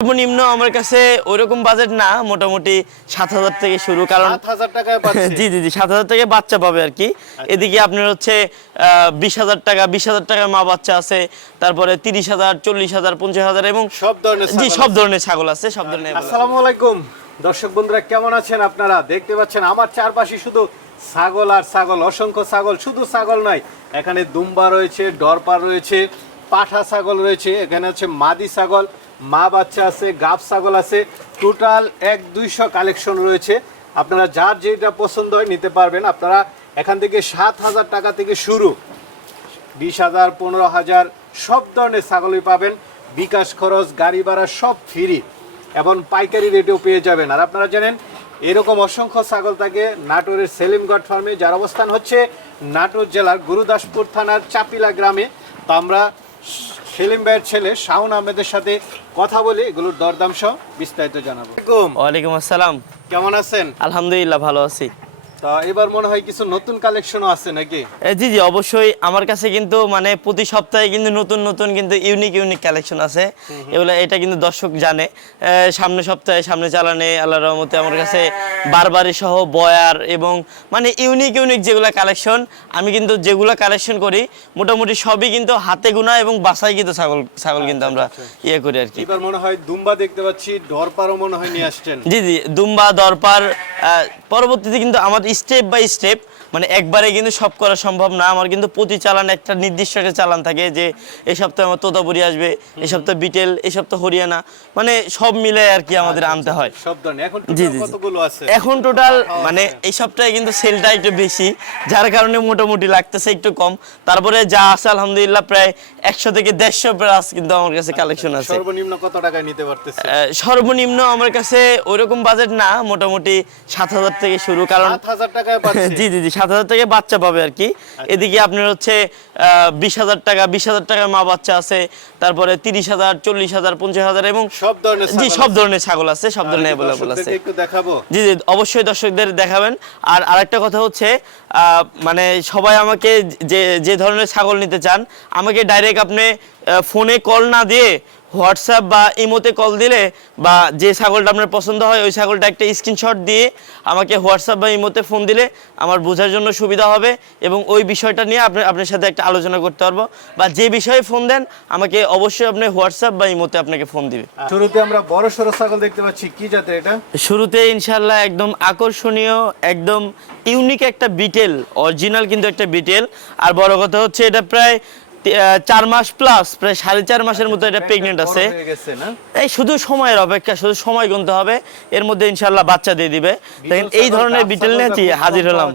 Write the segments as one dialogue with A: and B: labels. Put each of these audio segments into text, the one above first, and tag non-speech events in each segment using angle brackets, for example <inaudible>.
A: সর্বনিম্ন আমার কাছে ওইরকম বাজেট না মোটামুটি সাত হাজার থেকে শুরু কারণ <laughs> জি জি জি সাত হাজার থেকে বাচ্চা পাবে আর কি। এদিকে আপনার হচ্ছে বিশ হাজার টাকা বিশ হাজার টাকার মা বাচ্চা আছে তারপরে তিরিশ হাজার চল্লিশ হাজার পঞ্চাশ হাজার এবং
B: সব ধরনের
A: জি সব ধরনের ছাগল আছে সব ধরনের
B: আসসালামু আলাইকুম। দর্শক বন্ধুরা কেমন আছেন আপনারা? দেখতে পাচ্ছেন আমার চারপাশে শুধু ছাগল আর ছাগল অসংখ্য ছাগল শুধু ছাগল নয় এখানে দুম্বা রয়েছে ডরপা রয়েছে পাঠা ছাগল রয়েছে এখানে হচ্ছে মাদি ছাগল মা বাচ্চা আছে, গাব ছাগল আছে টোটাল এক দুইশো কালেকশন রয়েছে। আপনারা যার যেটা পছন্দ হয় নিতে পারবেন। আপনারা এখান থেকে সাত হাজার টাকা থেকে শুরু। বিশ হাজার, পনেরো হাজার, সব ধরনের ছাগলই পাবেন। বিকাশ খরচ, গাড়ি ভাড়া সব ফ্রি এবং পাইকারি রেটেও পেয়ে যাবেন। আর আপনারা জানেন, এরকম অসংখ্য ছাগল থাকে নাটোরের সেলিমগড় ফার্মে যার অবস্থান হচ্ছে নাটোর জেলার গুরুদাসপুর থানার চাপিলা গ্রামে। তো আমরা সেলিম ভাইয়ের ছেলে শাওন আহমেদের সাথে কথা বলে এগুলোর দরদাম সহ বিস্তারিত জানাব।
A: ওয়ালাইকুম আসসালাম।
B: কেমন আছেন?
A: আলহামদুলিল্লাহ ভালো আছি।
B: তা এবার মনে হয় কিছু নতুন কালেকশনও আছে নাকি?
A: জি জি অবশ্যই। আমার কাছে কিন্তু মানে প্রতি সপ্তাহে কিন্তু নতুন নতুন কিন্তু ইউনিক ইউনিক কালেকশন আছে। এগুলো এটা কিন্তু দর্শক জানে। সামনে সপ্তাহে সামনে চালানে আল্লাহ রহমতে আমার কাছে বারবারি সহ বয়ার এবং মানে ইউনিক ইউনিক যেগুলো কালেকশন আমি কিন্তু যেগুলো কালেকশন করি মোটামুটি সবই কিন্তু হাতে গোনা এবং বাসায় কিন্তু ছাগল ছাগল কিন্তু আমরা ইয়ে করি আর কি।
B: এবার মনে হয় দুম্বা দেখতে পাচ্ছি ডরপারও মনে হয় নিয়ে আসছেন।
A: জি জি দুম্বা দরপার পরবর্তীতে কিন্তু আমার স্টেপ বাই স্টেপ মানে একবারে কিন্তু সব করা সম্ভব না। আমার কিন্তু প্রতি চালান একটা নির্দিষ্ট একটা চালান থাকে যে এই সপ্তাহে আমার তোতাপুরি আসবে এই সপ্তাহে বিটেল এই সপ্তাহে হরিয়ানা মানে সব মিলে আর কি আমাদের আনতে হয়।
B: সব এখন
A: জি, জি, এখন টোটাল মানে এই সপ্তাহে কিন্তু সেলটা একটু বেশি যার কারণে মোটামুটি লাগতেছে একটু কম। তারপরে যা আছে আলহামদুলিল্লাহ প্রায় একশো থেকে দেড়শো প্লাস কিন্তু আমার কাছে কালেকশন আছে।
B: সর্বনিম্ন কত টাকায় নিতে পারতেছে?
A: সর্বনিম্ন আমার কাছে ওইরকম বাজেট না মোটামুটি সাত হাজার থেকে শুরু কারণ
B: সাত হাজার টাকায় <laughs>
A: জি জি জি সাত হাজার থেকে বাচ্চা পাবে আর কি। এদিকে আপনার হচ্ছে বিশ হাজার টাকা বিশ হাজার টাকার মা বাচ্চা আছে তারপরে তিরিশ হাজার চল্লিশ হাজার পঞ্চাশ হাজার এবং
B: সব ধরনের
A: জি সব। ধরনের ছাগল আছে সব ধরনের অ্যাভেলেবল আছে।
B: একটু দেখাবো।
A: জি জি অবশ্যই দর্শকদের দেখাবেন। আর আরেকটা কথা হচ্ছে মানে সবাই আমাকে যে যে ধরনের ছাগল নিতে চান আমাকে ডাইরেক্ট আপনি ফোনে কল না দিয়ে হোয়াটসঅ্যাপ বা ইমোতে কল দিলে বা যে ছাগলটা আপনার পছন্দ হয় ওই ছাগলটা একটা স্ক্রিনশট দিয়ে আমাকে হোয়াটসঅ্যাপ বা ইমোতে ফোন দিলে আমার বোঝার জন্য সুবিধা হবে এবং ওই বিষয়টা নিয়ে আপনি আপনার সাথে একটা আলোচনা করতে পারব। বা যে বিষয়ে ফোন দেন আমাকে অবশ্যই আপনি হোয়াটসঅ্যাপ বা ইমোতে আপনাকে ফোন দিবে।
B: শুরুতে আমরা বড় সড়ো ছাগল দেখতে পাচ্ছি কি জাতের এটা?
A: শুরুতে ইনশাল্লাহ একদম আকর্ষণীয় একদম ইউনিক একটা বিটেল অরিজিনাল কিন্তু একটা বিটেল। আর বড় কথা হচ্ছে এটা প্রায় চার মাস প্লাস প্রায় সাড়ে চার মাসের মতো এটা প্রেগনেন্ট আছে। এই শুধু সময়ের অপেক্ষা শুধু সময় গুনতে হবে। এর মধ্যে ইনশাল্লাহ বাচ্চা দিয়ে দিবে। দেখেন এই ধরনের বিটেল নিয়ে হাজির হলাম।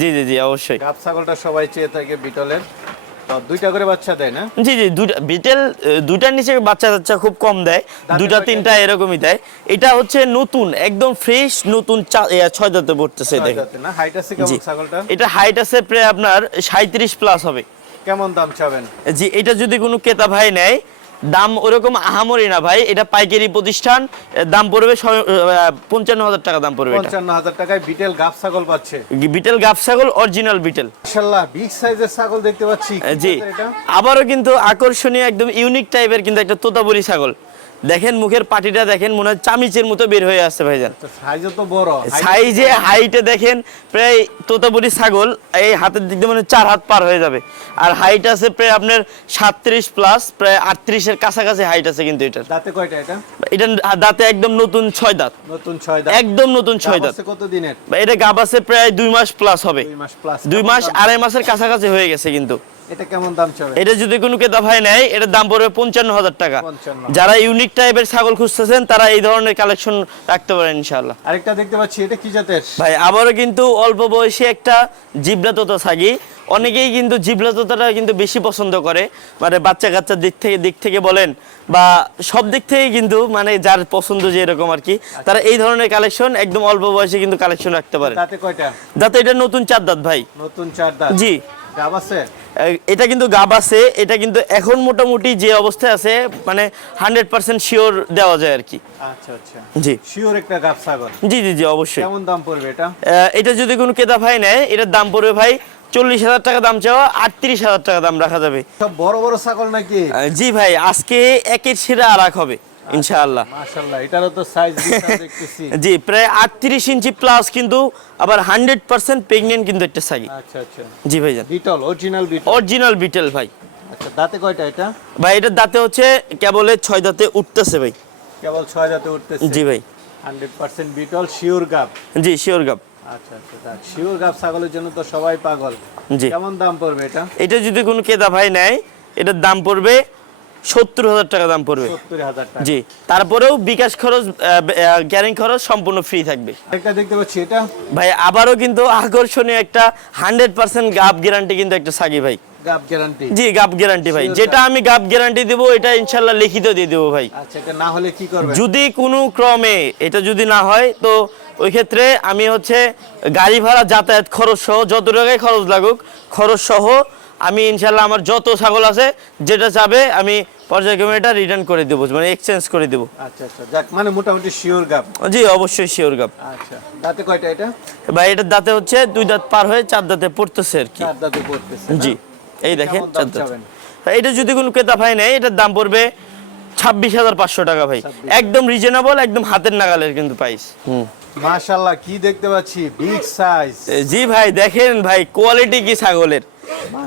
A: জি জি জি অবশ্যই।
B: ছাগলটা সবাই চেয়ে থাকে বিটলের। দুইটা করে বাচ্চা দেয় না?
A: জি জি দুটা বিটেল আহ, নিচে বাচ্চা বাচ্চা খুব কম দেয় দুটা তিনটা এরকমই দেয়। এটা হচ্ছে নতুন একদম ফ্রেশ নতুন ছয় দাঁতে পড়তেছে দেখেন।
B: হাইট আছে কেমন ছাগলটা
A: এটা হাইট আছে প্রায় আপনার সাঁত্রিশ প্লাস হবে।
B: কেমন দাম চাবেন?
A: জি এটা যদি কোনো ক্রেতা ভাই নেয় দাম ওরকম আহামরি না ভাই এটা পাইকারি প্রতিষ্ঠান দাম পড়বে পঞ্চান্ন হাজার টাকা দাম পড়বে
B: পঞ্চান্ন হাজার টাকায় বিটেল গাব ছাগল পাচ্ছে।
A: বিটেল গাব ছাগল অরিজিনাল বিটেল।
B: বিগ সাইজের ছাগল দেখতে পাচ্ছি।
A: জি আবারও কিন্তু আকর্ষণীয় একদম ইউনিক টাইপের কিন্তু একটা তোতাবুরি ছাগল। দেখেন মুখের পাটিটা দেখেন মনে হয় চামিচের মতো বের হয়ে আসছে ভাইজান।
B: সাইজও তো বড়।
A: সাইজে হাইটে দেখেন প্রায় তোতাপুরি ছাগল এই হাতের দিক দিয়ে মানে চার হাত পার হয়ে যাবে। আর হাইট আছে প্রায় আপনার সাতত্রিশ প্লাস প্রায় আটত্রিশের কাছাকাছি হাইট আছে কিন্তু এটার।
B: দাঁতে কয়টা এটা?
A: এটা দাঁতে একদম নতুন ছয় দাঁত।
B: নতুন ছয় দাঁত।
A: একদম নতুন ছয় দাঁত।
B: আছে কত দিনের?
A: এটা গাব আছে প্রায় দুই মাস প্লাস হবে।
B: দুই মাস
A: আড়াই মাসের কাছাকাছি হয়ে গেছে কিন্তু।
B: এটা কেমন দাম চাবে?
A: এটা যদি কোনো ক্রেতা ভাই নেয় এটার দাম পড়বে পঞ্চান্ন হাজার টাকা যারা ইউনিক টাইপের ছাগল খুঁজতেছেন তারা এই ধরনের কালেকশন রাখতে পারেন
B: আরেকটা দেখতে পাচ্ছি এটা কি জাতের?
A: ভাই আবারও কিন্তু অল্প বয়সী একটা জিব্রাততা ছাগি। অনেকেই কিন্তু জিব্রাততাটা কিন্তু বেশি পছন্দ করে। মানে বাচ্চা কাচ্চার দিক থেকে দিক থেকে বলেন বা সব দিক থেকে কিন্তু মানে যার পছন্দ যে এরকম আর কি তারা এই ধরনের কালেকশন একদম অল্প বয়সে কিন্তু কালেকশন রাখতে পারে
B: দাঁতে কয়টা?
A: এটা নতুন চার দাঁত ভাই।
B: নতুন চার দাঁত?
A: জি।
B: আছে?
A: এটা কিন্তু গাব আছে এটা কিন্তু এখন মোটামুটি যে অবস্থায় আছে মানে হান্ড্রেড পার্সেন্ট শিওর দেওয়া যায় আর কি।
B: আচ্ছা আচ্ছা।
A: জি।
B: শিওর একটা গাব ছাগল।
A: জি জি জি অবশ্যই।
B: কেমন দাম পড়বে এটা?
A: এটা যদি কোনো ক্রেতা ভাই নেয় এটার দাম পড়বে ভাই চল্লিশ হাজার টাকা দাম চাওয়া আটত্রিশ হাজার টাকা দাম রাখা যাবে।
B: সব বড় বড় ছাগল নাকি?
A: জি ভাই আজকে একের সেরা আর এক হবে। ইনশাআল্লাহ।
B: মাশাআল্লাহ এটারও তো সাইজ দেখতেছি। <laughs>
A: জি প্রায় আটত্রিশ ইঞ্চি প্লাস কিন্তু আবার কিন্তু একটা সাগি
B: আচ্ছা আচ্ছা।
A: জি ভাইজান।
B: Beetle original beetle
A: original beetle ভাই।
B: আচ্ছা দাঁতে কয়টা এটা?
A: ভাই এটার দাঁতে হচ্ছে কেবলে দাঁতে উঠতেছে ভাই।
B: কেবল দাঁতে উঠতেছে।
A: জি ভাই।
B: হান্ড্রেড পার্সেন্ট বিটল শিওর গাব
A: জি শিওর
B: আচ্ছা আচ্ছা গাব ছাগলের জন্য তো সবাই পাগল।
A: জি।
B: কেমন দাম পড়বে এটা?
A: এটা যদি কোনো কেতা ভাই নেয় এটার দাম পড়বে সত্তর হাজার টাকা দাম পড়বে। জি তারপরেও বিকাশ খরচ গ্যারিং খরচ সম্পূর্ণ ফ্রি থাকবে।
B: একটা দেখতে পাচ্ছি এটা?
A: ভাই আবারও কিন্তু আকর্ষণীয় একটা হান্ড্রেড পার্সেন্ট গাপ গ্যারান্টি কিন্তু একটা সাগি ভাই।
B: গ্যারান্টি
A: জি গাপ গ্যারান্টি ভাই। যেটা আমি গাপ গ্যারান্টি দেবো এটা ইনশাল্লাহ লিখিত দিয়ে দেবো ভাই।
B: আচ্ছা এটা না হলে কি করবে
A: যদি কোনো ক্রমে এটা যদি না হয় তো ওই ক্ষেত্রে আমি হচ্ছে গাড়ি ভাড়া যাতায়াত খরচ সহ যত টাকায় খরচ লাগুক খরচ সহ আমি ইনশাল্লাহ আমার যত ছাগল আছে যেটা চাবে আমি পর্যায়ক্রমে এটা রিটার্ন করে দেবো মানে এক্সচেঞ্জ করে দেবো।
B: আচ্ছা আচ্ছা। যাক মানে মোটামুটি শিওর গাব
A: জি অবশ্যই শিওর গাপ
B: আচ্ছা দাঁতে কয়টা এটা?
A: ভাই এটার দাঁতে হচ্ছে দুই দাঁত পার হয়ে চার দাঁতে পড়তেছে আর কি।
B: চার দাঁতে পড়তেছে
A: জি এই দেখেন চার দাঁত। এটা যদি কোনো ক্রেতা ভাই নেয় এটার দাম পড়বে ছাব্বিশ হাজার পাঁচশো টাকা ভাই। একদম রিজনেবল একদম হাতের নাগালের কিন্তু প্রাইস হুম।
B: মাশাআল্লাহ কি দেখতে পাচ্ছি? বিগ সাইজ
A: জি ভাই দেখেন ভাই কোয়ালিটি কি ছাগলের?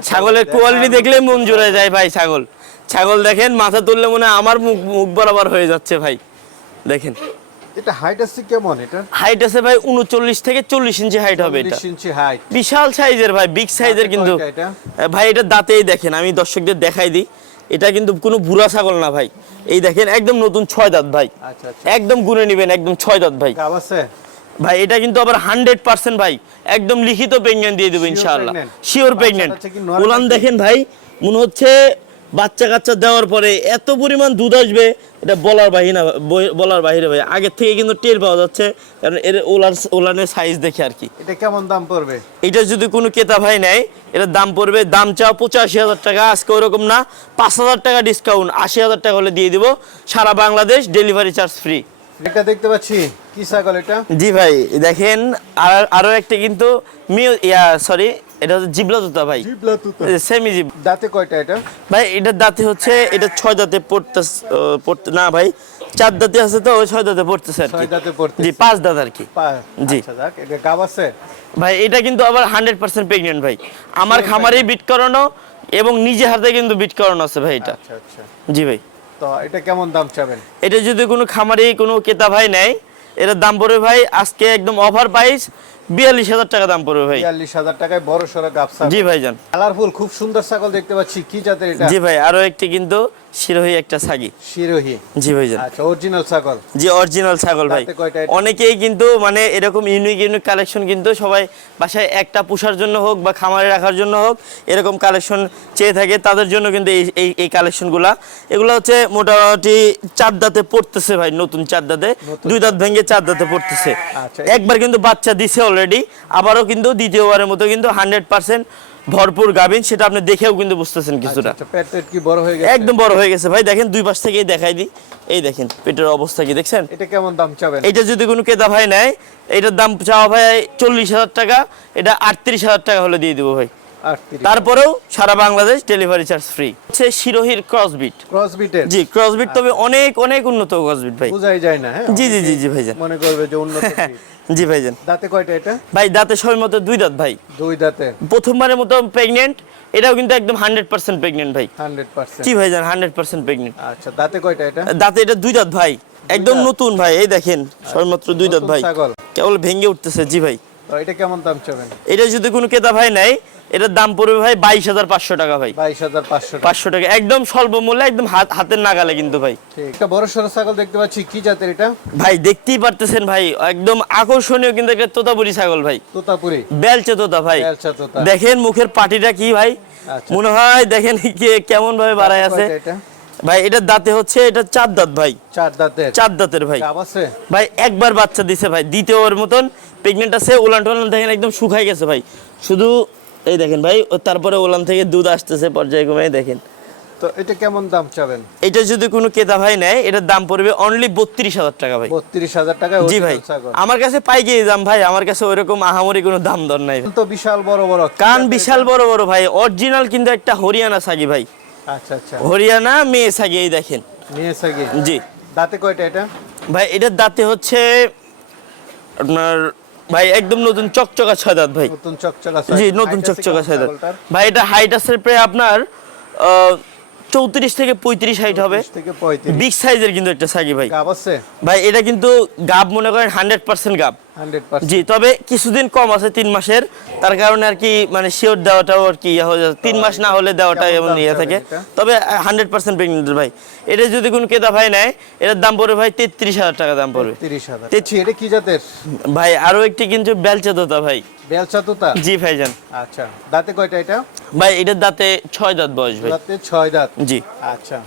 A: ছাগলের কোয়ালিটি দেখলে মন জুড়ে যায় ভাই ছাগল। ছাগল দেখেন মাথা তুললে মনে হয় আমার মুখ মুখ বরাবর হয়ে যাচ্ছে ভাই। দেখেন।
B: এটা হাইট আছে কেমন এটা?
A: হাইট আছে ভাই উনচল্লিশ থেকে চল্লিশ ইঞ্চি হাইট হবে এটা।
B: 40 ইঞ্চি হাইট
A: বিশাল সাইজের ভাই বিগ সাইজের কিন্তু। ভাই এটা দাঁতেই দেখেন আমি দর্শকদের দেখাই দিই। এটা কিন্তু কোনো বুড়া ছাগল না ভাই। এই দেখেন একদম নতুন ছয় দাঁত ভাই।
B: আচ্ছা আচ্ছা।
A: একদম গুনে নেবেন একদম ছয় দাঁত ভাই।
B: আছে?
A: ভাই এটা কিন্তু আবার হান্ড্রেড পার্সেন্ট ভাই। একদম লিখিত প্রেগনেন্ট দিয়ে দেবো
B: Sure
A: ইনশাআল্লাহ। শিওর প্রেগনেন্ট উলান দেখেন ভাই মনে হচ্ছে বাচ্চা কাচ্চা দেওয়ার পরে এত পরিমাণ দুধ আসবে এটা বলার বাহিরে না বলার বাহিরে ভাই। আগের থেকে কিন্তু টের পাওয়া যাচ্ছে কারণ এর ওলার ওলানের সাইজ দেখে আর কি।
B: এটা কেমন দাম পড়বে?
A: এটা যদি কোনো ক্রেতা ভাই নেয় এটার দাম পড়বে দাম চাও পঁচাশি হাজার টাকা আজকে ওরকম না পাঁচ হাজার টাকা ডিসকাউন্ট আশি হাজার টাকা হলে দিয়ে দিব সারা বাংলাদেশ ডেলিভারি চার্জ ফ্রি
B: এটা দেখতে পাচ্ছি কি ছাগল এটা?
A: জি ভাই দেখেন আর আরও একটা কিন্তু মিউ ইয়া সরি এটা হচ্ছে জিবলা জুতা ভাই।
B: জিবলা তুতা
A: সেমি জিব
B: দাঁতে কয়টা এটা?
A: ভাই এটার দাঁতে হচ্ছে এটা ছয় দাঁতে পড়তে পড়তে না ভাই চার দাঁতে আছে তো ওই ছয় দাঁতে পড়তেছে আর কি।
B: ছয় দাঁতে পড়তেছে।
A: জি পাঁচ দাঁত আর কি। জি।
B: আচ্ছা এটা গাব আছে?
A: ভাই এটা কিন্তু আবার হান্ড্রেড পার্সেন্ট প্রেগনেন্ট ভাই। আমার খামারেই বিট করানো এবং নিজে হাতে কিন্তু বিট করানো আছে ভাই এটা।
B: আচ্ছা আচ্ছা।
A: জি ভাই।
B: তো এটা কেমন দাম চাবেন?
A: এটা যদি কোনো খামারি কোনো কেতা ভাই নেয় এটার দাম পড়বে ভাই আজকে একদম অফার প্রাইস বিয়াল্লিশ হাজার টাকা দাম পড়বে ভাই।
B: বিয়াল্লিশ হাজার টাকায় বড় সড়ক গাব ছাগল
A: জি ভাইজান।
B: কালারফুল খুব সুন্দর ছাগল দেখতে পাচ্ছি কি জাতের এটা?
A: জি ভাই আরও একটি কিন্তু শিরোহী একটা ছাগি।
B: শিরোহী।
A: জি ভাইজান।
B: আচ্ছা অরিজিনাল ছাগল।
A: জি অরিজিনাল ছাগল ভাই? অনেকেই কিন্তু মানে এরকম ইউনিক ইউনিক কালেকশন কিন্তু সবাই বাসায় একটা পোষার জন্য হোক বা খামারে রাখার জন্য হোক এরকম কালেকশন চেয়ে থাকে। তাদের জন্য কিন্তু এই এই এই কালেকশনগুলা এগুলো হচ্ছে মোটামুটি চার দাঁতে পড়তেছে ভাই নতুন চার দাঁতে। দুই দাঁত ভেঙে চার দাঁতে পড়তেছে।
B: আচ্ছা।
A: একবার কিন্তু বাচ্চা দিছে অলরেডি আবারও কিন্তু দ্বিতীয়বারের মতো কিন্তু হান্ড্রেড পার্সেন্ট ভরপুর গাভিন সেটা আপনি দেখেও কিন্তু বুঝতেছেন কিছুটা।
B: আচ্ছা পেট টেট কি বড় হয়ে গেছে?
A: একদম বড় হয়ে গেছে। ভাই দেখেন দুই পাশ থেকেই দেখাই দিই। এই দেখেন পেটের অবস্থা কি দেখছেন?
B: এটা কেমন দাম চাবেন?
A: এটা যদি কোনো ক্রেতা ভাই নেয় এটার দাম চাওয়া ভাই চল্লিশ হাজার টাকা এটা আটত্রিশ হাজার টাকা হলে দিয়ে দেবো ভাই। তারপরেও সারা বাংলাদেশ ডেলিভারি চার্জ ফ্রি হচ্ছে শিরোহির ক্রসবিট
B: ক্রস বিটের
A: জি ক্রসবিট তবে অনেক অনেক উন্নত ক্রসবিট ভাই।
B: বোঝাই যায় না হ্যাঁ?
A: জি জি জি জি ভাইজান।
B: মনে করবে যে উন্নত। <laughs>
A: জি ভাইজান।
B: দাঁতে কয়টা এটা?
A: ভাই দাঁতে সময় মতো দুই দাঁত ভাই।
B: দুই দাঁতে।
A: প্রথমবারের মতো প্রেগনেন্ট এটাও কিন্তু একদম হান্ড্রেড পার্সেন্ট প্রেগনেন্ট ভাই।
B: হান্ড্রেড পার্সেন্ট
A: জি ভাইজান হান্ড্রেড পার্সেন্ট প্রেগনেন্ট
B: আচ্ছা দাঁতে কয়টা এটা?
A: দাঁতে এটা দুই দাঁত ভাই একদম নতুন ভাই এই দেখেন সবেমাত্র দুই দাঁত ভাই। কেবল ভেঙে উঠতেছে জি ভাই।
B: এটা কেমন দাম চাবেন?
A: এটা যদি কোনো কেতা ভাই নেয় এটার দাম পড়বে ভাই বাইশ হাজার পাঁচশো টাকা ভাই।
B: বাইশ হাজার পাঁচশো
A: পাঁচশো টাকা। একদম স্বল্প মূল্যে একদম হাতের নাগালে কিন্তু ভাই।
B: একটা বড় সড়ো ছাগল দেখতে পাচ্ছি কি জাতের এটা?
A: ভাই দেখতেই পারতেছেন ভাই একদম আকর্ষণীয় কিন্তু একটা তোতাপুরি ছাগল ভাই।
B: তোতাপুরি?
A: বেলচে তোতা ভাই। দেখেন মুখের পাটিটা কি ভাই?
B: আচ্ছা।
A: মনে হয় দেখেন কে কেমন ভাবে বাড়ায় আছে।
B: এটা?
A: ভাই এটার দাঁতে হচ্ছে এটা চার দাঁত ভাই।
B: চার দাঁতের?
A: চার দাঁতের ভাই। ভাই একবার বাচ্চা দিছে ভাই দ্বিতীয়বার মতন। প্রেগনেন্ট আছে টোলান দেখেন একদম শুকাই গেছে ভাই। শুধু এই দেখেন ভাই তারপরে ওলান থেকে দুধ আসতেছে পর্যায়ক্রমে দেখেন।
B: তো এটা কেমন দাম চাবেন?
A: এটা যদি কোনো ক্রেতা ভাই নেয় এটার দাম পড়বে অনলি বত্রিশ হাজার টাকা ভাই।
B: বত্রিশ হাজার টাকায়
A: জি ভাই আমার কাছে পাইকারি দাম ভাই আমার কাছে ওইরকম আহামরি কোনো দাম দর নাই
B: তো বিশাল বড় বড়
A: কান বিশাল বড় বড় ভাই অরিজিনাল কিন্তু একটা হরিয়ানা সাগি ভাই।
B: আচ্ছা আচ্ছা।
A: হরিয়ানা মেয়ে সাগি এই দেখেন।
B: নিয়ে সাগে।
A: জি।
B: দাঁতে কয়টা এটা?
A: ভাই এটার দাঁতে হচ্ছে আপনার ভাই একদম নতুন চকচকা ছয় দাঁত ভাই।
B: নতুন চকচকা
A: জি নতুন চকচকা ছয় দাঁত ভাই এটা হাইট আছে প্রায় আপনার চৌত্রিশ থেকে পঁয়ত্রিশ হাইট হবে।
B: 30 থেকে পঁয়ত্রিশ।
A: বিগ সাইজের কিন্তু একটা সাকি ভাই। ভাই এটা কিন্তু গাব মনে করেন হান্ড্রেড পার্সেন্ট গাব। জি তবে কিছুদিন কম আছে তিন মাসের। তার কারণে আর কি মানে শিওর দেওয়াটাও আর কি ইয়ে হয়ে যাচ্ছে। তিন মাস না হলে দেওয়াটা এমন ইয়ে থাকে। তবে হান্ড্রেড পার্সেন্ট প্রেগনেন্ট ভাই। এটা যদি কোনো কেতা ভাই নেয় এটার দাম পড়বে ভাই তেত্রিশ হাজার টাকা দাম পড়বে।
B: তিরিশ হাজার এটা কি জাতের?
A: ভাই আরও একটি কিন্তু বেলচা তোতা ভাই।
B: বেলচা তোতা?
A: জি ভাইজান।
B: আচ্ছা দাঁতে কয়টা এটা?
A: ভাই এটার দাঁতে ছয় দাঁত বয়স ভাই।
B: দাঁতে ছয় দাঁত?
A: জি।
B: আচ্ছা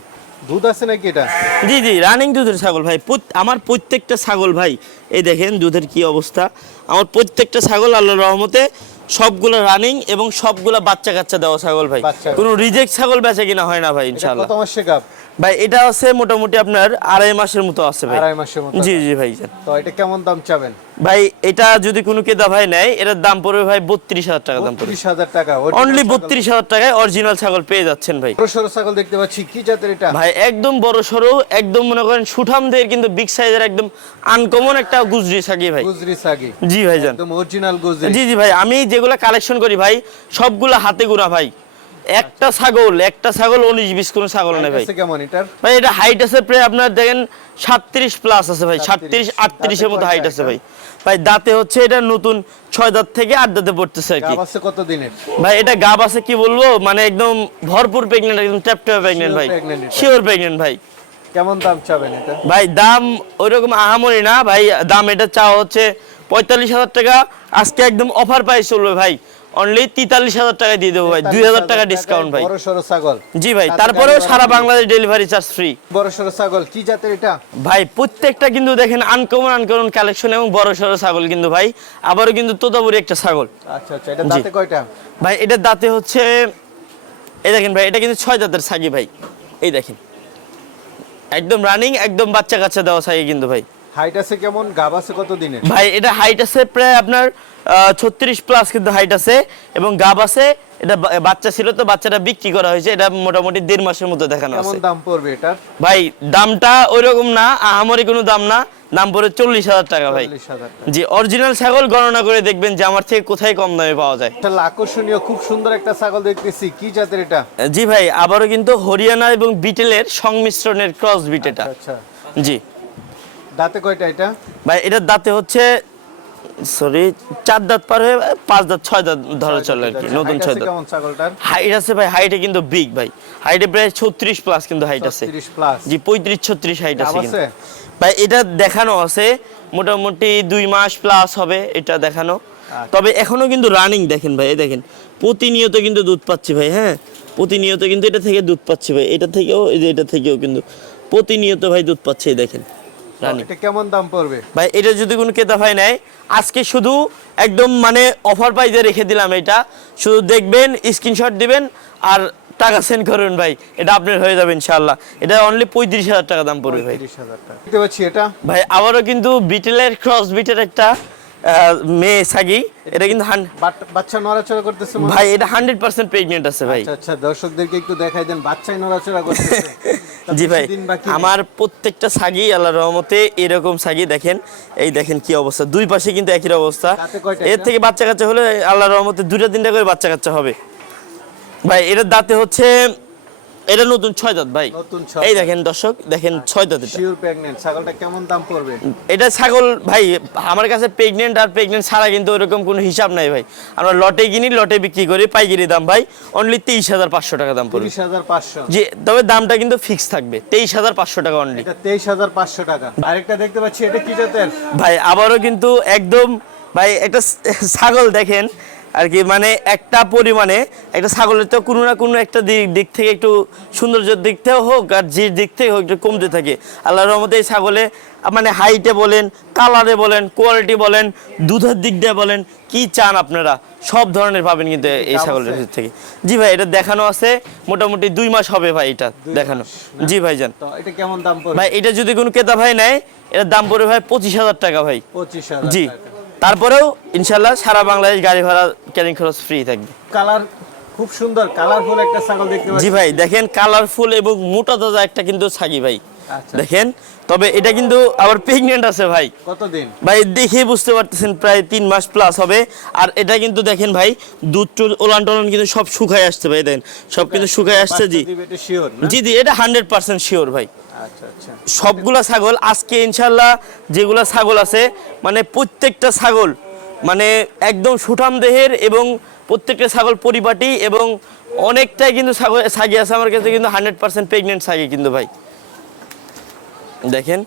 B: দুধ আছে নাকি এটা?
A: জি জি রানিং দুধের ছাগল ভাই। আমার প্রত্যেকটা ছাগল ভাই এই দেখেন দুধের কি অবস্থা। আমার প্রত্যেকটা ছাগল আল্লাহ রহমতে সবগুলো রানিং এবং সবগুলো বাচ্চা কাচ্চা দেওয়া ছাগল ভাই। কোনো রিজেক্ট ছাগল বেচা কিনা হয় না ভাই
B: কত মাসে গাব?
A: ভাই এটা আছে মোটামুটি আপনার আড়াই মাসের মতো আছে ভাই।
B: আড়াই মাসের মতো
A: জি জি ভাই
B: তো এটা কেমন দাম চাবেন?
A: ভাই এটা যদি কোনো কেদা ভাই নেয় এটার দাম পড়বে ভাই বত্রিশ হাজার টাকা দাম পড়বে।
B: বত্রিশ হাজার টাকা
A: অনলি বত্রিশ হাজার টাকায় অরিজিনাল ছাগল পেয়ে যাচ্ছেন ভাই।
B: বড় সড়ো ছাগল দেখতে পাচ্ছি কি জাতের এটা?
A: ভাই একদম বড় সরো একদম মনে করেন সুঠামদের কিন্তু বিগ সাইজের একদম আনকমন একটা গুজরি ছাগি ভাই।
B: গুজরি সাগি
A: জি ভাইজান।
B: একদম অরিজিনাল গুজরি।
A: জি জি ভাই আমি যেগুলো কালেকশন করি ভাই সবগুলো হাতে গোনা ভাই। একটা ছাগল একটা ছাগল উনিশ বিশ কোনো ছাগল নেই ভাই। ভাই এটা হাইট আছে প্রায় আপনার দেখেন সাতত্রিশ প্লাস আছে ভাই সাতত্রিশ আটত্রিশের মতো হাইট আছে ভাই। ভাই দাঁতে হচ্ছে এটা নতুন ছয় দাঁত থেকে আট দাঁতে পড়তেছে আর কি। ভাই এটা গাব আছে কি বলব? মানে একদম ভরপুর প্রেগনেন্ট একদম ট্যাপ ট্যাপ প্রেগনেন্ট ভাই। শিওর প্রেগনেন্ট ভাই।
B: কেমন দাম চাবেন এটা?
A: ভাই দাম ওইরকম আহামরি না। ভাই দাম এটা চাওয়া হচ্ছে পঁয়তাল্লিশ হাজার টাকা। আজকে একদম অফার প্রাইস চলবে ভাই। অনলি তেতাল্লিশ হাজার টাকা দিয়ে দেবো ভাই। দুই হাজার টাকা ডিসকাউন্ট ভাই।
B: বড় সড়ো ছাগল।
A: জি ভাই তারপরেও সারা বাংলাদেশ ডেলিভারি চার্জ ফ্রি
B: বড় সড়ো ছাগল কি জাতের এটা?
A: ভাই প্রত্যেকটা কিন্তু দেখেন আনকমন আনকমন কালেকশন এবং বড় সড়ো ছাগল কিন্তু ভাই। আবারও কিন্তু তোতাপুরি একটা ছাগল।
B: আচ্ছা আচ্ছা এটা দাঁতে কয়টা?
A: ভাই এটার দাঁতে হচ্ছে এই দেখেন ভাই এটা কিন্তু ছয় দাঁতের ছাগি ভাই। এই দেখেন। একদম রানিং একদম বাচ্চা কাচ্চা দেওয়া ছাগি কিন্তু ভাই।
B: হাইট আছে কেমন? গাব আছে কত দিনের?
A: ভাই এটা হাইট আছে প্রায় আপনার ছত্রিশ প্লাস কিন্তু হাইট আছে এবং গাব আছে এটা বাচ্চা ছিল তো বাচ্চাটা বিক্রি করা হয়েছে এটা মোটামুটি দেড় মাসের মতো দেখানো
B: কেমন
A: আছে।
B: দাম পড়বে এটার?
A: ভাই দামটা ওইরকম না আহামরি কোনো দাম না দাম পড়ে চল্লিশ হাজার টাকা ভাই। জি অরিজিনাল ছাগল গণনা করে দেখবেন যে আমার থেকে কোথায় কম দামে পাওয়া যায়।
B: এটা আকর্ষণীয় খুব সুন্দর একটা ছাগল দেখতেছি। কি জাতের এটা?
A: জি ভাই আবারও কিন্তু হরিয়ানা এবং বিটেলের সংমিশ্রণের ক্রস বিট এটা
B: আচ্ছা।
A: জি।
B: দাঁতে কয়টা এটা?
A: ভাই এটার দাঁতে হচ্ছে সরি চার দাঁত পার হয়ে পাঁচ দাঁত ছয় দাঁত ধরা চলে আর কি নতুন ছয় দাঁত। হাইট আছে ভাই হাইটে কিন্তু বিগ ভাই। হাইটে প্রায় ছত্রিশ প্লাস কিন্তু হাইট আছে।
B: 30 প্লাস
A: জি পঁয়ত্রিশ ছত্রিশ হাইট আছে কিন্তু।
B: আছে?
A: ভাই এটা দেখানো আছে মোটামুটি দুই মাস প্লাস হবে এটা দেখানো।
B: আচ্ছা।
A: তবে এখনও কিন্তু রানিং দেখেন ভাই এই দেখেন। প্রতিনিয়ত কিন্তু দুধ পাচ্ছি ভাই হ্যাঁ? প্রতিনিয়ত কিন্তু এটা থেকে দুধ পাচ্ছি ভাই এটা থেকেও এই যে এটা থেকেও কিন্তু প্রতিনিয়ত ভাই দুধ পাচ্ছে দেখেন।
B: এটা কেমন দাম পড়বে?
A: ভাই এটা যদি কোনো ক্রেতা ভাই নেয় আজকে শুধু একদম মানে অফার প্রাইজে রেখে দিলাম এটা। শুধু দেখবেন স্ক্রিনশট দিবেন আর টাকা সেন্ড করবেন ভাই। এটা আপনার হয়ে যাবে ইনশাআল্লাহ। এটা অনলি পঁয়ত্রিশ হাজার টাকা দাম পড়বে ভাই।
B: তিরিশ হাজার টাকা। দেখতে পাচ্ছি এটা।
A: ভাই আবারও কিন্তু বিটেলের ক্রস বিটের একটা মেয়ে সাগি এটা কিন্তু
B: বাচ্চা নড়াচড়া করতেছে
A: ভাই এটা হান্ড্রেড পার্সেন্ট প্রেগনেন্ট আছে ভাই।
B: আচ্ছা আচ্ছা দর্শকদেরকে একটু দেখাই দেন বাচ্চাই নড়াচড়া <laughs> করতেছে।
A: জি ভাই আমার প্রত্যেকটা সাগি আল্লাহর রহমতে এরকম সাগি দেখেন। এই দেখেন কি অবস্থা দুই পাশে কিন্তু একই অবস্থা। এর থেকে বাচ্চা কাচ্চা হলে আল্লাহর রহমতে দুইটা তিনটা করে বাচ্চা কাচ্চা হবে। ভাই এটার দাঁতে হচ্ছে এটা নতুন ছয় দাঁত ভাই। এই দেখেন দর্শক দেখেন ছয় দাঁত
B: শিওর ছাগলটা কেমন দাম পড়বে?
A: এটা ছাগল ভাই আমার কাছে প্রেগনেন্ট আর প্রেগনেন্ট ছাড়া কিন্তু ওরকম কোনো হিসাব নাই ভাই। আমরা লটে কিনি লটে বিক্রি করি পাইকারি দাম ভাই অনলি তেইশ হাজার পাঁচশো টাকা দাম পড়বে।
B: তিরিশ হাজার পাঁচশো।
A: যে তবে দামটা কিন্তু ফিক্স থাকবে তেইশ হাজার পাঁচশো টাকা অনলি
B: তেইশ হাজার পাঁচশো টাকা। আরেকটা দেখতে পাচ্ছি এটা কি জাতের?
A: ভাই আবারও কিন্তু একদম ভাই একটা ছাগল দেখেন আর কি মানে একটা পরিমাণে একটা ছাগলের তো কোনো না কোনো একটা দিক দিক থেকে একটু সৌন্দর্যের দিক থেকে হোক আর যে দিক থেকে হোক একটু কমতে থাকে। আল্লাহর রহমতে এই ছাগলে মানে হাইটে বলেন কালারে বলেন কোয়ালিটি বলেন দুধের দিক দিয়ে বলেন কি চান আপনারা? সব ধরনের পাবেন কিন্তু এই ছাগলের? থেকে। জি ভাই এটা দেখানো আছে মোটামুটি দুই মাস হবে ভাই এটা দেখানো। জি
B: দাম পড়বে?
A: ভাই এটা যদি কোনো ক্রেতা ভাই নেয় এটার দাম পড়বে ভাই পঁচিশ হাজার টাকা ভাই।
B: পঁচিশ
A: জি। তারপরেও ইনশাল্লাহ সারা বাংলাদেশ গাড়ি ভাড়া ক্যারিং খরচ ফ্রি থাকবে।
B: কালার খুব সুন্দর কালারফুল একটা ছাগল দেখতে
A: জি ভাই দেখেন কালারফুল এবং মোটা তাজা একটা কিন্তু ছাগি ভাই।
B: আচ্ছা।
A: দেখেন তবে এটা কিন্তু আবার প্রেগনেন্ট আছে ভাই।
B: কতদিন?
A: ভাই দেখে বুঝতে পারতেছেন প্রায় তিন মাস প্লাস হবে। আর এটা কিন্তু দেখেন ভাই দুধ ওলান টোলান কিন্তু সব শুকায় আসছে ভাই দেখেন। সব কিন্তু শুকায় আসছে জি। জি জি এটা হান্ড্রেড পার্সেন্ট শিওর ভাই। সবগুলা ছাগল, আজকে ইনশাল্লাহ যেগুলা ছাগল আছে মানে প্রত্যেকটা ছাগল মানে একদম সুঠাম দেহের এবং প্রত্যেকটা ছাগল পরিপাটি এবং অনেকটাই কিন্তু ছাগল, ছাগি আছে। আমার কাছে কিন্তু হান্ড্রেড পার্সেন্ট প্রেগনেন্ট ছাগি কিন্তু ভাই। দেখেন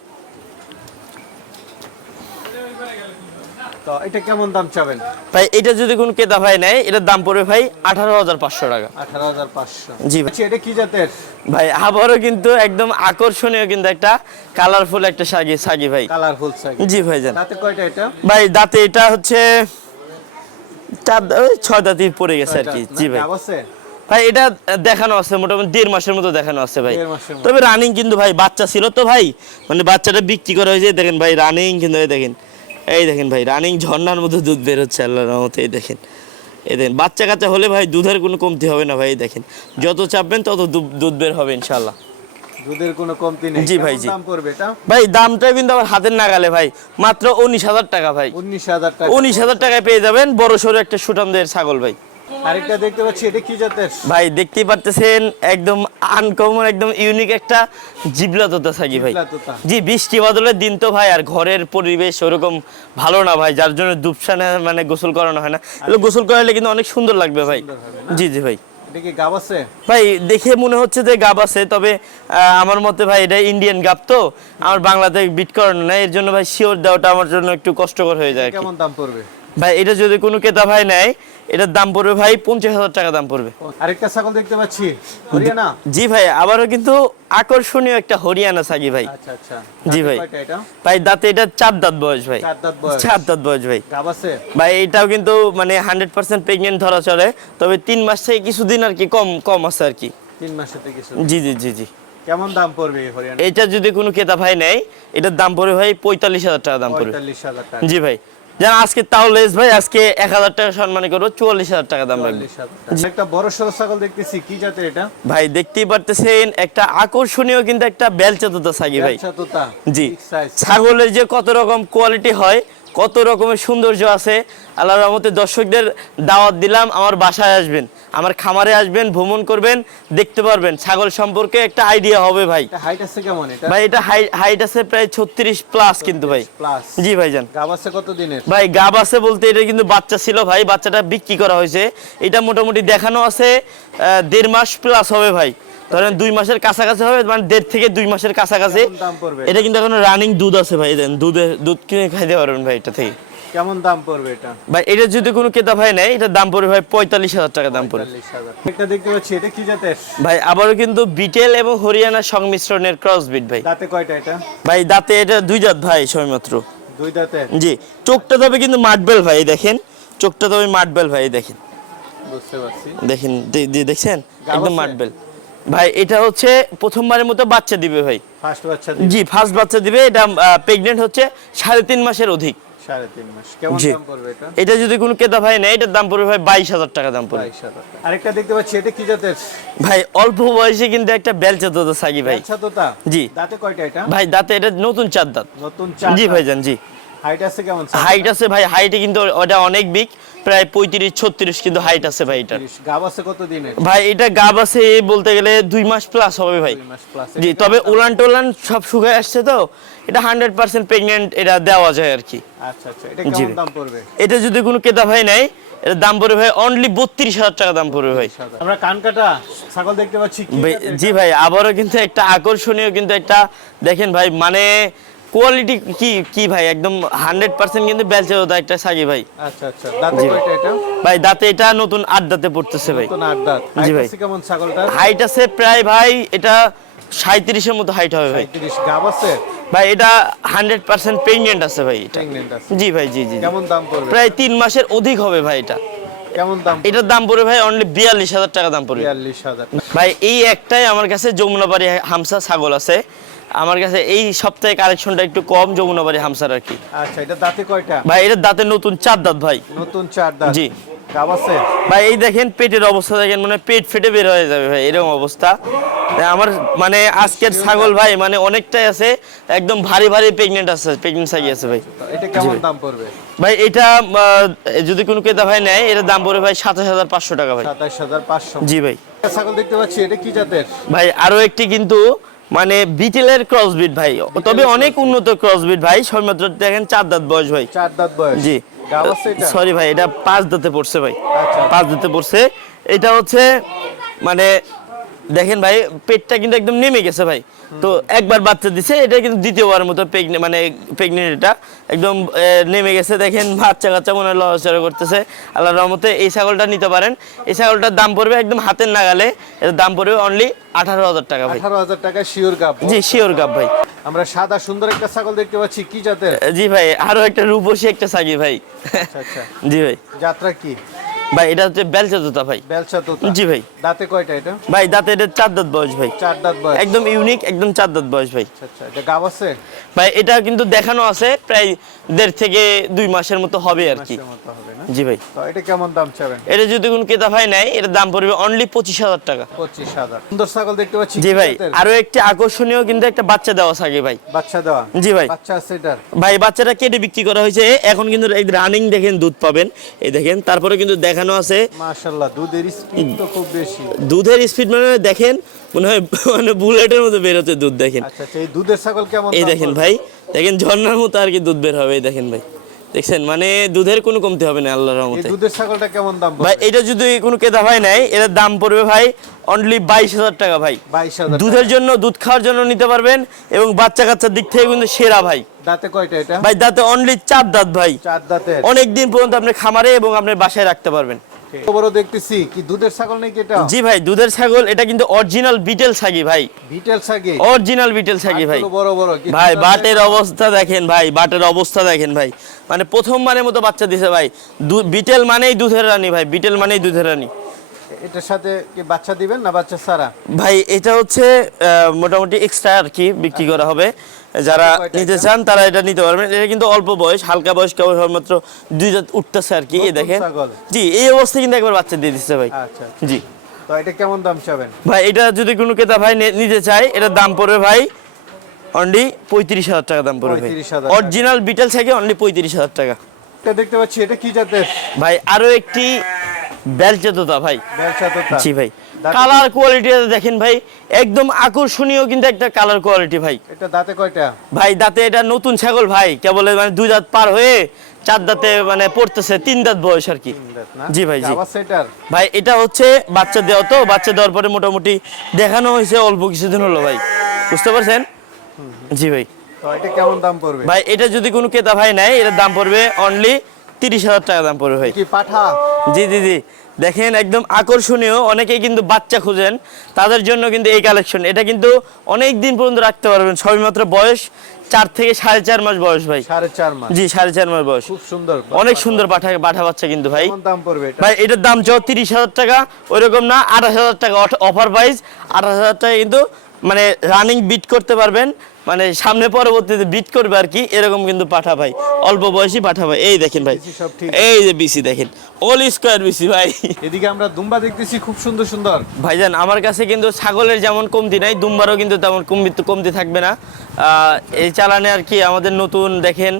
B: তো এটা কেমন দাম চাবেন?
A: ভাই এটা যদি কোনো ক্রেতা ভাই নেয় এটার দাম পড়বে ভাই আঠারো হাজার পাঁচশো টাকা।
B: আঠারো হাজার পাঁচশো।
A: জি ভাই।
B: আচ্ছা এটা কি জাতের?
A: ভাই আবারও কিন্তু একদম আকর্ষণীয় কিন্তু একটা কালারফুল একটা সাগি সাগি ভাই।
B: কালারফুল সাইজ
A: জি ভাই জান।
B: তাতে কয়টা এটা?
A: ভাই দাঁতে এটা হচ্ছে চার ছয় দাঁতি পড়ে গেছে আর কি। জি ভাই। ভাই এটা দেখানো আছে মোটামুটি দেড় মাসের মতো দেখানো আছে ভাই। তবে রানিং কিন্তু ভাই বাচ্চা ছিল তো ভাই। মানে বাচ্চাটা বিক্রি করা হয়েছে দেখেন ভাই রানিং কিন্তু দেখেন। এই দেখেন ভাই রানিং ঝর্নার মধ্যে দুধ বের হচ্ছে আল্লাহর রহমতে এই দেখেন। এই দেখেন বাচ্চা কাচ্চা হলে ভাই দুধের কোনো কমতি হবে না ভাই এই দেখেন। যত চাপবেন তত দুধ বের হবে ইনশাল্লাহ
B: দুধের কোনো কমতি নেই।
A: জি ভাই, জি।
B: দাম পড়বে এটা
A: ভাই দামটা কিন্তু আমার হাতের নাগালে ভাই মাত্র উনিশ হাজার টাকা ভাই।
B: উনিশ হাজার টাকা।
A: উনিশ হাজার টাকায় পেয়ে যাবেন বড় সড়ো একটা সুটামদের ছাগল ভাই।
B: আরেকটা দেখতে পাচ্ছি এটা কি জাতের?
A: ভাই পারতেছেন একদম আনকমন একদম ইউনিক একটা জিবলা তোতা ভাই। জি বৃষ্টি বাদলের দিন তো ভাই আর ঘরের পরিবেশ ওরকম ভালো না ভাই যার জন্য দুপসানে মানে গোসল করানো হয় না। এগুলো গোসল করালে কিন্তু অনেক সুন্দর লাগবে ভাই। জি জি ভাই। ভাই দেখে মনে হচ্ছে যে গাব আছে তবে আমার মতে ভাই এটা ইন্ডিয়ান গাব তো। আমার বাংলাতে বিট করানো না এর জন্য ভাই শিওর দেওয়াটা আমার জন্য একটু কষ্টকর হয়ে যায়
B: কেমন দাম পড়বে?
A: ভাই এটা যদি কোনো ক্রেতা ভাই নেয় এটার দাম পড়বে ভাই পঞ্চাশ হাজার টাকা দাম পড়বে।
B: আরেকটা ছাগল দেখতে পাচ্ছি হরিয়ানা?
A: জি ভাই আবারও কিন্তু আকর্ষণীয় একটা হরিয়ানা সাগি ভাই।
B: আচ্ছা আচ্ছা।
A: জি ভাই। ভাই দাঁতে এটা চার দাঁত বয়স ভাই।
B: চার দাঁত বয়স।
A: ভাই। ভাই এটাও কিন্তু মানে হান্ড্রেড পার্সেন্ট প্রেগনেন্ট ধরা চলে। তবে তিন মাস থেকে কিছুদিন আর কি কম কম আছে আর কি।
B: তিন মাসের থেকে
A: জি জি জি জি।
B: কেমন দাম পড়বে হরিয়ানা?
A: এটা যদি কোনো ক্রেতা ভাই নেয় এটার দাম পড়বে ভাই পঁয়তাল্লিশ হাজার টাকা দাম পড়বে। জি ভাই। আজকে তাও লেস ভাই আজকে এক হাজার টাকা সম্মান করব চুয়াল্লিশ হাজার টাকা দাম রাখবে।
B: একটা বড় সড়ো ছাগল দেখতেছি কি জাতের এটা?
A: ভাই দেখতেই পারতেছেন একটা আকর্ষণীয় কিন্তু একটা বেলচা তোতা সাগি ভাই জি ছাগলের যে কত রকম কোয়ালিটি হয় কত রকমের সৌন্দর্য আছে। আল্লাহ রহমতে দর্শকদের দাওয়াত দিলাম আমার বাসায় আসবেন আমার খামারে আসবেন ভ্রমণ করবেন দেখতে পারবেন। ছাগল সম্পর্কে একটা আইডিয়া হবে ভাই।
B: এটা হাইট আছে কেমন এটা?
A: ভাই এটা হাইট আছে প্রায় ছত্রিশ প্লাস কিন্তু ভাই। জি ভাইজান।
B: গাব আছে কত দিনের?
A: ভাই গাব আছে বলতে এটা কিন্তু বাচ্চা ছিল ভাই বাচ্চাটা বিক্রি করা হয়েছে। এটা মোটামুটি দেখানো আছে দেড় মাস প্লাস হবে ভাই। ধরেন দুই মাসের কাছাকাছি হবে মানে দেড় থেকে দুই মাসের কাছাকাছি। এটা? কিন্তু এখন রানিং দুধ আছে ভাই দেন দুধে দুধ কিনে খাইতে পারবেন ভাই এটা থেকে।
B: কেমন দাম পড়বে এটা?
A: ভাই এটা যদি কোনো ক্রেতা ভাই নেয় এটার দাম পড়বে ভাই পঁয়তাল্লিশ হাজার টাকা দাম পড়বে।
B: দেখতে পাচ্ছি এটা কি জাতের?
A: ভাই আবারও কিন্তু বিটেল এবং হরিয়ানা সংমিশ্রণের ক্রস বিট ভাই।
B: দাঁতে কয়টা এটা?
A: ভাই দাঁতে এটা দুই দাঁত ভাই সবেমাত্র।
B: দুই দাঁতে
A: জি চোখটা তবে কিন্তু মাটবেল ভাই দেখেন। চোখটা তবে মাটবেল ভাই দেখেন।
B: বুঝতে পারছি।
A: দেখেন দেখছেন? একদম? মাটবেল ভাই এটা হচ্ছে প্রথমবারের মতো বাচ্চা দিবে ভাই।
B: ফার্স্ট বাচ্চা
A: জি ফার্স্ট বাচ্চা দিবে। এটা প্রেগনেন্ট হচ্ছে সাড়ে তিন মাসের অধিক।
B: সাড়ে তিন মাস। কেমন দাম পড়বে এটা?
A: এটা যদি কোনো ক্রেতা ভাই নেয় এটার দাম পড়বে ভাই বাইশ হাজার টাকা দাম পড়বে।
B: বাইশ হাজার টাকা। আরেকটা দেখতে পাচ্ছি এটা কি জাতের?
A: ভাই অল্প বয়সে কিন্তু একটা বেলচা তো সাগি ভাই।
B: আচ্ছা তোতা?
A: জি।
B: দাঁতে কয়টা এটা?
A: ভাই দাঁতে এটা নতুন চার দাঁত।
B: নতুন চার
A: জি ভাইজান জি।
B: হাইট আছে কেমন
A: হাইট আছে ভাই হাইটে কিন্তু ওটা অনেক বিগ প্রায় পঁয়ত্রিশ ছত্রিশ কিন্তু হাইট আছে ভাই এটা
B: গাব আছে কত দিনের?
A: ভাই এটা গাব আছে বলতে গেলে দুই মাস প্লাস হবে ভাই। জি তবে উলান টোলান সব শুকায় আসছে তো এটা হান্ড্রেড পার্সেন্ট প্রেগনেন্ট এটা দেওয়া যায় আর কি।
B: আচ্ছা আচ্ছা এটা কেমন দাম পড়বে?
A: এটা যদি কোনো ক্রেতা ভাই নেয় এটার দাম পড়বে ভাই অনলি বত্রিশ হাজার টাকা দাম পড়বে ভাই।
B: আমরা কান কাটা ছাগল দেখতে পাচ্ছি
A: জি ভাই আবারও কিন্তু একটা আকর্ষণীয় কিন্তু একটা দেখেন ভাই মানে কোয়ালিটি কি কি ভাই? একদম হান্ড্রেড পার্সেন্ট কিন্তু বেলচে হতো একটা সাগি ভাই।
B: আচ্ছা আচ্ছা। দাঁতে কয়টা এটা?
A: ভাই দাঁতে এটা নতুন আট দাঁতে পড়তেছে ভাই।
B: নতুন আট দাঁত।
A: জি ভাই।
B: কেমন ছাগলটার?
A: হাইট আছে প্রায় ভাই এটা সাঁত্রিশের মতো হাইট হবে ভাই।
B: 35 গাব আছে?
A: ভাই এটা হান্ড্রেড পার্সেন্ট প্রেগনেন্ট আছে ভাই এটা।
B: প্রেগন্যান্ট আছে।
A: জি ভাই জি জি।
B: কেমন দাম পড়বে?
A: প্রায় তিন মাসের অধিক হবে ভাই এটা।
B: কেমন দাম
A: এটার দাম পড়বে ভাই অনলি বিয়াল্লিশ হাজার টাকা দাম পড়বে।
B: বিয়াল্লিশ হাজার।
A: ভাই এই একটাই আমার কাছে যমুনাবাড়ি হামসা ছাগল আছে। আমার কাছে এই সপ্তাহে কালেকশনটা একটু কম যমুনাবাড়ি হামসার আর কি।
B: আচ্ছা এটা দাঁতে কয়টা?
A: ভাই এটার দাঁতে নতুন চার দাঁত ভাই।
B: নতুন চার দাঁত।
A: জি। ভাই এই দেখেন পেটের অবস্থা দেখেন মানে পেট ফেটে বের হয়ে যাবে ভাই এরকম অবস্থা। আমার মানে আজকের ছাগল ভাই মানে অনেকটাই আছে একদম ভারী ভারী প্রেগনেন্ট আছে প্রেগনেন্ট সাইজ আছে ভাই।
B: এটা কেমন দাম পড়বে?
A: ভাই এটা যদি কোনো ক্রেতা ভাই নেয় এটার দাম পড়বে ভাই সাতাশ হাজার পাঁচশো টাকা ভাই।
B: সাতাশ হাজার পাঁচশো।
A: জি ভাই।
B: ছাগল দেখতে পাচ্ছি এটা কি জাতের?
A: ভাই আরও একটি কিন্তু মানে বিটেলের ক্রসবিট ভাই। তবে অনেক উন্নত ক্রসবিট ভাই সবেমাত্র দেখেন চার দাঁত বয়স ভাই।
B: চার দাঁত বয়স।
A: জি। সরি ভাই এটা পাঁচ দাঁতে পড়ছে ভাই।
B: আচ্ছা।
A: পাঁচ দাঁতে পড়ছে। এটা হচ্ছে মানে দেখেন ভাই পেটটা কিন্তু একদম নেমে গেছে ভাই। তো একবার বাচ্চা দিছে এটা কিন্তু দ্বিতীয়বারের মতো মানে প্রেগনেন্ট এটা। একদম নেমে গেছে দেখেন বাচ্চা কাচ্চা মনে হয় লড়াচড়া করতেছে। আল্লাহর রহমতে এই ছাগলটা নিতে পারেন। এই ছাগলটার দাম পড়বে একদম হাতের নাগালে। এর দাম পড়বে অনলি আঠারো হাজার টাকা ভাই।
B: আঠারো হাজার টাকা শিওর গাব।
A: জি শিওর গাব ভাই।
B: আমরা সাদা সুন্দর একটা ছাগল দেখতে পাচ্ছি কি জাতের?
A: জি ভাই আরও একটা রূপসী একটা সাগি ভাই।
B: আচ্ছা আচ্ছা।
A: জি ভাই।
B: যাত্রা কি?
A: ভাই এটা হচ্ছে বেলচা জুতা ভাই।
B: বেলচা তো
A: জি ভাই।
B: দাঁতে কয়টা এটা?
A: ভাই দাঁতে এটা চার দাঁত বয়স ভাই।
B: চার দাঁত বয়স।
A: একদম ইউনিক একদম চার দাঁত বয়স ভাই।
B: আচ্ছা আচ্ছা এটা গাব আছে?
A: ভাই এটা কিন্তু দেখানো আছে প্রায় দেড় থেকে দুই মাসের মতো হবে আর কি। জি ভাই।
B: তো এটা কেমন দাম চাবেন?
A: এটা যদি কোনো ক্রেতা ভাই নেয় এটার দাম পড়বে অনলি পঁচিশ হাজার টাকা।
B: পঁচিশ হাজার। সুন্দর ছাগল দেখতে পাচ্ছি।
A: জি ভাই? আরও একটি আকর্ষণীয় কিন্তু একটা বাচ্চা দেওয়া থাকে ভাই।
B: বাচ্চা দেওয়া?
A: জি ভাই।
B: বাচ্চা আছে এটার?
A: ভাই বাচ্চাটা কেটে বিক্রি করা হয়েছে। এখন কিন্তু এই রানিং দেখেন দুধ পাবেন। এই দেখেন তারপরে কিন্তু দেখানো আছে।
B: দুধের স্পিড তো খুব বেশি।
A: দুধের স্পিড মানে দেখেন মনে হয় মানে বুলেটের মতো বের হচ্ছে দুধ দেখেন।
B: আচ্ছা আচ্ছা এই দুধের ছাগল কেমন
A: এই দেখেন ভাই দেখেন ঝর্ণার মতো আর কি দুধ বের হবে এই দেখেন ভাই। দেখছেন মানে দুধের কোনো কমতি হবে না আল্লাহর রহমতে।
B: দুধের ছাগলটা কেমন দাম
A: ভাই এটা যদি কোনো কেদা ভাই নাই এটার দাম পড়বে ভাই অনলি বাইশ হাজার টাকা ভাই।
B: বাইশ
A: দুধের জন্য দুধ খাওয়ার জন্য নিতে পারবেন এবং বাচ্চা কাচ্চার দিক থেকে কিন্তু সেরা ভাই।
B: দাঁতে কয়টা এটা?
A: ভাই দাঁতে অনলি চার দাঁত ভাই।
B: চার দাঁতের।
A: অনেক দিন পর্যন্ত আপনি খামারে এবং আপনার বাসায় রাখতে পারবেন।
B: কত বড় দেখতেছি কি দুধের ছাগল নাকি এটা?
A: জি ভাই দুধের ছাগল এটা কিন্তু অরিজিনাল বিটেল ছাগি ভাই।
B: বিটেল ছাগি?
A: অরিজিনাল বিটেল ছাগি ভাই।
B: বড় বড়
A: ভাই বাটের অবস্থা দেখেন ভাই বাটের অবস্থা দেখেন ভাই। মানে প্রথমবারের মতো বাচ্চা দিছে ভাই। বিটেল মানেই দুধের রানী ভাই বিটেল মানেই দুধের রানী।
B: এটার সাথে কি বাচ্চা দিবেন না বাচ্চা সারা
A: ভাই এটা হচ্ছে মোটামুটি এক্সট্রা আর কি বিক্রি করা হবে। যারা নিতে চান তারা এটা নিতে পারবেন। এটা কিন্তু অল্প বয়স হালকা বয়স কেবল মাত্র দুই জাত উঠতেছে আর কি এই দেখেন। জি এই অবস্থায় কিন্তু একবার বাচ্চা দিয়ে দিচ্ছে ভাই।
B: আচ্ছা
A: জি।
B: তো এটা কেমন দাম চাবেন?
A: ভাই এটা যদি কোনো ক্রেতা ভাই নিতে চায় এটার দাম পড়বে ভাই অনলি পঁয়ত্রিশ হাজার টাকা দাম পড়বে।
B: 35,000
A: অরিজিনাল বিটেল থেকে অনলি পঁয়ত্রিশ হাজার টাকা।
B: এটা দেখতে পাচ্ছি এটা কি জাতের?
A: ভাই আরও একটি বেলচা তোতা ভাই।
B: বেলচা
A: জি ভাই। কালার কোয়ালিটি দেখেন ভাই একদম আকর্ষণীয় কিন্তু একটা কালার কোয়ালিটি ভাই।
B: এটা দাঁতে কয়টা?
A: ভাই দাঁতে এটা নতুন ছাগল ভাই কেবল মানে দুই দাঁত পার হয়ে চার দাঁতে মানে পড়তেছে তিন দাঁত বয়স আর কি? জি ভাই জি। ভাই এটা হচ্ছে বাচ্চা দেওয়া তো বাচ্চা দেওয়ার পরে মোটামুটি দেখানো হয়েছে অল্প কিছুদিন হলো ভাই। বুঝতে পারছেন? জি ভাই।
B: তো এটা কেমন দাম পড়বে?
A: ভাই এটা যদি কোনো ক্রেতা ভাই নেয় এটার দাম পড়বে অনলি তিরিশ হাজার টাকা দাম পড়বে ভাই।
B: কি পাঠা?
A: জি জি জি। দেখেন একদম আকর্ষণীয়। অনেকেই কিন্তু বাচ্চা খুঁজেন। তাদের জন্য কিন্তু এই কালেকশন এটা কিন্তু অনেক দিন পর্যন্ত রাখতে পারবেন। সবেমাত্র বয়স চার থেকে সাড়ে চার মাস বয়স ভাই।
B: সাড়ে চার মাস।
A: জি সাড়ে চার মাস বয়স।
B: খুব সুন্দর
A: অনেক সুন্দর পাঠা পাঠা বাচ্চা কিন্তু ভাই।
B: দাম পড়বে
A: ভাই এটার দাম চাও তিরিশ হাজার টাকা। ওইরকম না আঠাশ হাজার টাকা অফার প্রাইস আঠাশ হাজার টাকা কিন্তু মানে রানিং বিট করতে পারবেন। মানে সামনে পরবর্তীতে বিট করবে আর কি এরকম কিন্তু পাঠা ভাই। অল্প বয়সী পাঠা ভাই। এই দেখেন ভাই।
B: সব ঠিক
A: এই যে বিসি দেখেন। অল স্কোয়ার বিসি ভাই।
B: এদিকে আমরা দুম্বা দেখতেছি খুব সুন্দর সুন্দর।
A: ভাইজান আমার কাছে কিন্তু ছাগলের যেমন কমতি নাই দুম্বারও কিন্তু তেমন কমতি কমতি থাকবে না। এই চালানে আর কি আমাদের নতুন দেখেন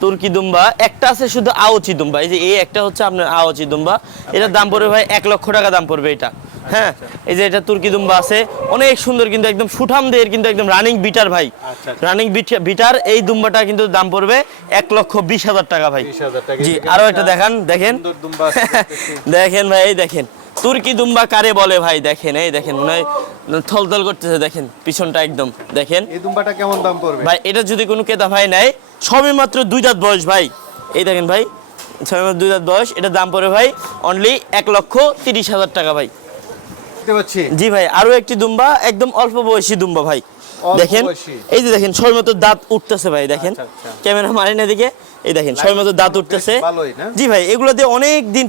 A: তুর্কি দুম্বা। একটা আছে শুধু আওচি দুম্বা। এই যে এই একটা হচ্ছে আপনার আওচি দুম্বা। এটার দাম পড়বে ভাই এক লক্ষ টাকা দাম পড়বে এটা। হ্যাঁ এই যে এটা তুর্কি দুম্বা আছে। অনেক সুন্দর কিন্তু একদম সুঠাম দেহের কিন্তু একদম রানিং বিটার ভাই।
B: আচ্ছা।
A: রানিং বিটার এই দুম্বাটা কিন্তু দাম পড়বে এক লক্ষ বিশ হাজার টাকা ভাই। জি আরও
B: একটা
A: দেখান দেখেন। <laughs> দেখেন ভাই এই দেখেন। তুর্কি দুম্বা কারে বলে ভাই দেখেন এই দেখেন মনে হয় থলথল করতেছে দেখেন পিছনটা একদম দেখেন।
B: এই দুম্বাটা কেমন দাম পড়বে?
A: ভাই এটা যদি কোনো ক্রেতা ভাই নেয় সবে মাত্র দুই দাঁত বয়স ভাই। এই দেখেন ভাই ছয় মাত্র দুই দাঁত বয়স এটা দাম পড়ে ভাই অনলি এক লক্ষ তিরিশ হাজার টাকা ভাই।
B: দেখতে পাচ্ছি।
A: জি ভাই আরও একটি দুম্বা একদম অল্প বয়সী দুম্বা ভাই। দেখেন এই যে দেখেন সবে মাত্র দাঁত উঠতেছে ভাই দেখেন।
B: আচ্ছা, আচ্ছা।
A: ক্যামেরা মারেন এদিকে। এই দেখেন সবে মাত্র দাঁত উঠতেছে? জি ভাই এগুলো দিয়ে অনেক দিন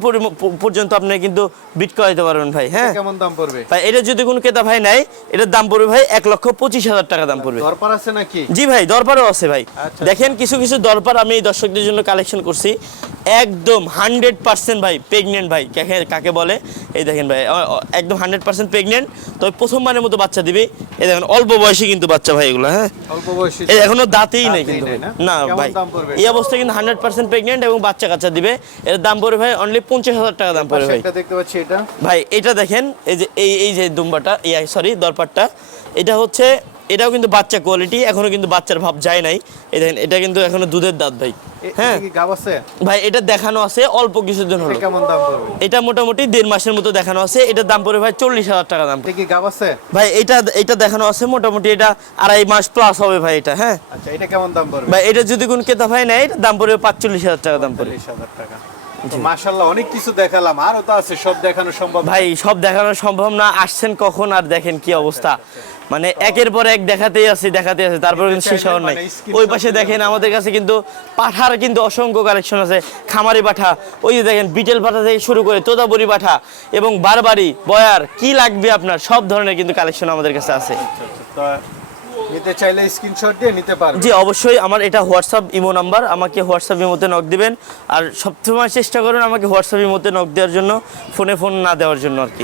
A: পর্যন্ত আপনি কিন্তু বিট করাইতে পারবেন ভাই হ্যাঁ?
B: কেমন দাম পড়বে?
A: ভাই এটা যদি কোনো ক্রেতা ভাই নাই এটার দাম পড়বে ভাই এক লক্ষ পঁচিশ হাজার টাকা দাম পড়বে।
B: দরকার আছে নাকি?
A: জি ভাই দরবারও আছে ভাই।
B: আচ্ছা।
A: দেখেন কিছু কিছু দরবার আমি এই দর্শকদের জন্য কালেকশন করছি। একদম হান্ড্রেড পার্সেন্ট ভাই প্রেগনেন্ট ভাই কাকে কাকে বলে? এই দেখেন ভাই একদম হান্ড্রেড পার্সেন্ট প্রেগনেন্ট তবে প্রথমবারের মতো বাচ্চা দিবে। এই দেখেন অল্প বয়সী কিন্তু বাচ্চা ভাই এগুলো হ্যাঁ?
B: অল্প বয়সী
A: এখনও দাঁতেই নেই কিন্তু
B: না?
A: না ভাই এই অবস্থায় কিন্তু হান্ড্রেড পার্সেন্ট প্রেগনেন্ট এবং বাচ্চা কাচ্চা দিবে। এর দাম পড়বে ভাই অনলি পঞ্চাশ হাজার টাকা দাম পড়বে ভাই।
B: দেখতে পাচ্ছি এটা।
A: ভাই এটা দেখেন এই যে এই এই যে দুম্বাটা সরি দরপারটা এটা হচ্ছে এটাও কিন্তু বাচ্চা কোয়ালিটি এখনও কিন্তু বাচ্চার ভাব যায় নাই। এই দেখেন এটা কিন্তু এখনও দুধের দাঁত ভাই। হ্যাঁ।
B: কি গাব আছে?
A: ভাই এটা দেখানো আছে অল্প কিছুদিন হলো।
B: এটা কেমন দাম পড়বে?
A: এটা মোটামুটি দেড় মাসের মতো দেখানো আছে। এটার দাম পড়বে ভাই চল্লিশ হাজার টাকা দাম।
B: এটা কি গাব আছে?
A: ভাই এটা এটা দেখানো আছে মোটামুটি এটা আড়াই মাস প্লাস হবে ভাই এটা হ্যাঁ।
B: আচ্ছা এটা কেমন দাম পড়বে?
A: ভাই এটা যদি কোন কেতা ভাই নেয় এটার দাম পড়বে পাঁচচল্লিশ হাজার টাকা দাম পড়বে।
B: টাকা। তো মাশাল্লাহ অনেক কিছু দেখালাম আরও তো আছে সব দেখানো সম্ভব।
A: ভাই সব দেখানো সম্ভব না আসছেন কখন আর দেখেন কি অবস্থা। মানে একের পর এক দেখাতেই আছে দেখাতে আছে তারপরে কিন্তু শেষ হওয়ার নাই।
B: মানে
A: ওই পাশে দেখেন আমাদের কাছে কিন্তু পাঠার কিন্তু অসংখ্য কালেকশন আছে। খামারি পাঠা ওই যে দেখেন বিটেল পাঠা থেকে শুরু করে তোদাবরি পাঠা এবং বারবারি বয়ার কি লাগবে আপনার সব ধরনের কিন্তু কালেকশন আমাদের কাছে আছে।
B: নিতে চাইলে স্ক্রিনশট দিয়ে নিতে পারবে
A: জি অবশ্যই আমার এটা হোয়াটসঅ্যাপ ইমো নাম্বার আমাকে হোয়াটসঅ্যাপ ইমোতে নক দিবেন। আর সবসময় চেষ্টা করুন আমাকে হোয়াটসঅ্যাপ ইমোতে নক দেওয়ার জন্য ফোনে ফোন না দেওয়ার জন্য আর কি।